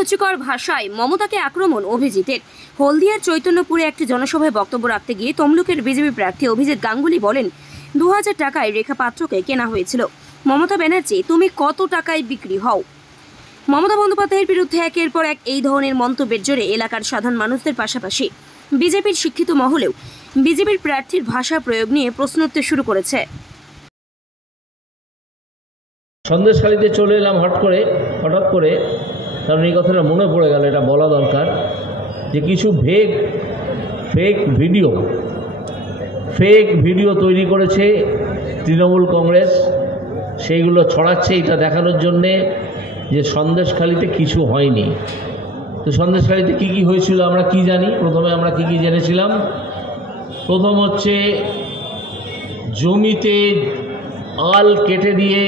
রুচিকর ভাষায় মমতাকে আক্রমণ অভিজিতের। হলদিয়ার চৈতন্যপুরে একটি জনসভায় বক্তব্য রাখতে গিয়ে তমলুকের বিজেপি প্রার্থী অভিজিৎ গাঙ্গুলি বলেন, 2000 টাকায় রেখা পাত্রকে কেনা হয়েছিল। মমতা ব্যানার্জি, তুমি কত টাকায় বিক্রি হও? মমতা বন্দ্যোপাধ্যায়ের বিরুদ্ধে একের পর এক এই ধরনের মন্তব্যের জোরে এলাকার সাধারণ মানুষদের পাশাপাশি বিজেপির শিক্ষিত মহলেও বিজেপির প্রার্থীর ভাষা প্রয়োগ নিয়ে প্রশ্ন উঠতে শুরু করেছে। সন্দেশখালীতে চলে এলাম হঠাৎ করে, কারণ এই কথাটা মনে পড়ে গেল, এটা বলা দরকার যে কিছু ফেক ভিডিও তৈরি করেছে তৃণমূল কংগ্রেস, সেইগুলো ছড়াচ্ছে এটা দেখানোর জন্যে যে সন্দেশখালীতে কিছু হয়নি। তো সন্দেশখালীতে কী কী হয়েছিল আমরা কি জানি? প্রথমে আমরা কি জেনেছিলাম? প্রথম হচ্ছে জমিতে আল কেটে দিয়ে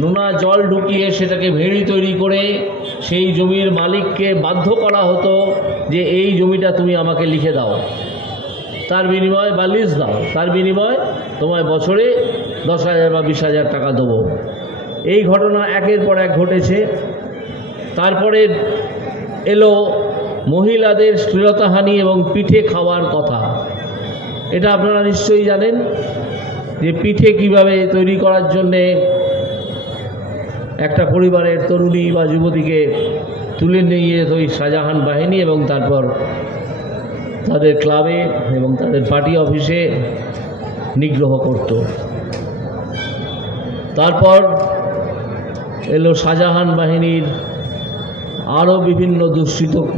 নোনা জল ঢুকিয়ে সেটাকে ভেড়ি তৈরি করে সেই জমির মালিককে বাধ্য করা হতো যে এই জমিটা তুমি আমাকে লিখে দাও, তার বিনিময়ে বা লিজ দাও, তার বিনিময়ে তোমায় বছরে 10,000 বা 20,000 টাকা দেবো। এই ঘটনা একের পর এক ঘটেছে। তারপরে এলো মহিলাদের শ্লীলতাহানি এবং পিঠে খাওয়ার কথা। এটা আপনারা নিশ্চয়ই জানেন যে পিঠে কিভাবে তৈরি করার জন্যে একটা পরিবারের তরুণী বা যুবতীকে তুলে নিয়ে যেত ওই শাহজাহান বাহিনী এবং তারপর তাদের ক্লাবে এবং তাদের পার্টি অফিসে নিগ্রহ করত। তারপর এলো শাহজাহান বাহিনীর আরও বিভিন্ন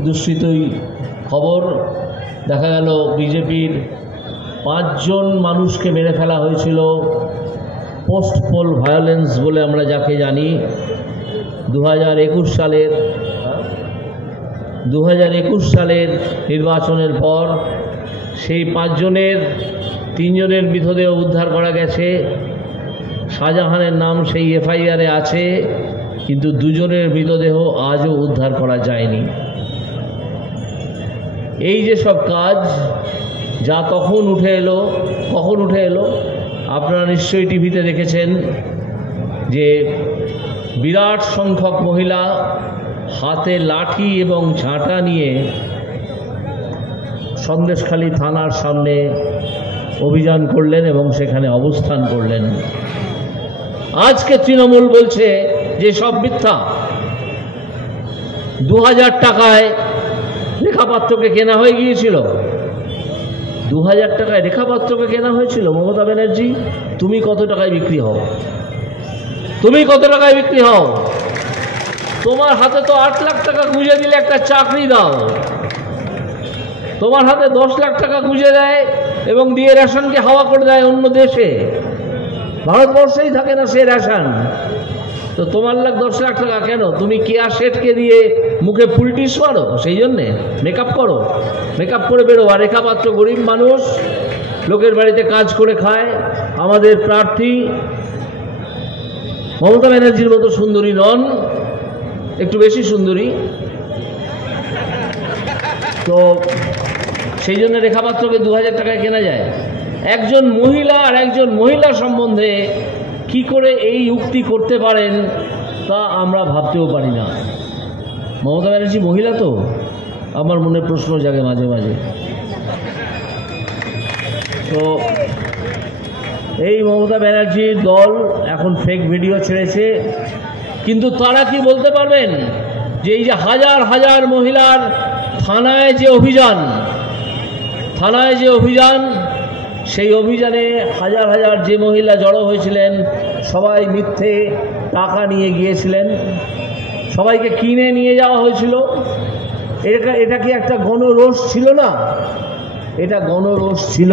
দুষ্কৃতই খবর। দেখা গেল বিজেপির 5 জন মানুষকে মেরে ফেলা হয়েছিল, পোস্ট পোল ভায়োলেন্স বলে আমরা যাকে জানি। 2021 সালের নির্বাচনের পর সেই 5 জনের 3 জনের মৃতদেহ উদ্ধার করা গেছে। শাহজাহানের নাম সেই এফআইআরে আছে, কিন্তু 2 জনের মৃতদেহ আজও উদ্ধার করা যায়নি। এই যে সব কাজ যা কখন উঠে এলো আপনারা নিশ্চয়ই টিভিতে দেখেছেন যে বিরাট সংখ্যক মহিলা হাতে লাঠি এবং ঝাঁটা নিয়ে সন্দেশখালী থানার সামনে অভিযান করলেন এবং সেখানে অবস্থান করলেন। আজকে তৃণমূল বলছে যে সব মিথ্যা। 2000 টাকায় রেখাপাত্রকে কেনা হয়ে গিয়েছিল। 2000 টাকায় রেখাপাত্রকে কেনা হয়েছিল। মমতা ব্যানার্জি, তুমি কত টাকায় বিক্রি হও? তোমার হাতে তো 8 লাখ টাকা গুঁজে দিলে একটা চাকরি দাও। তোমার হাতে 10 লাখ টাকা গুঁজে দেয় এবং দিয়ে রেশনকে হাওয়া করে দেয় অন্য দেশে। ভারতবর্ষেই থাকে না সে রেশন। তো তোমার 10 লাখ টাকা কেন? তুমি কেয়া শেঠকে দিয়ে মুখে ফুলটিস মারো, সেই জন্যে মেকআপ করে বেরো। আর রেখাপাত্র গরিব মানুষ, লোকের বাড়িতে কাজ করে খায়। আমাদের প্রার্থী মমতা ব্যানার্জির মতো সুন্দরী নন, একটু বেশি সুন্দরী। তো সেই জন্য রেখাপাত্রকে 2000 টাকায় কেনা যায়। একজন মহিলা আর একজন মহিলা সম্বন্ধে কি করে এই উক্তি করতে পারেন তা আমরা ভাবতেও পারি না। মমতা ব্যানার্জি মহিলা তো, আমার মনে প্রশ্ন জাগে মাঝে মাঝে। তো এই মমতা ব্যানার্জির দল এখন ফেক ভিডিও ছেড়েছে, কিন্তু তারা কি বলতে পারবেন যে এই যে হাজার হাজার মহিলার থানায় যে অভিযান, সেই অভিযানে হাজার হাজার যে মহিলা জড়ো হয়েছিলেন সবাই মিথ্যে টাকা নিয়ে গিয়েছিলেন, সবাইকে কিনে নিয়ে যাওয়া হয়েছিল। এটা কি একটা গণরোষ ছিল না? এটা গণরোষ ছিল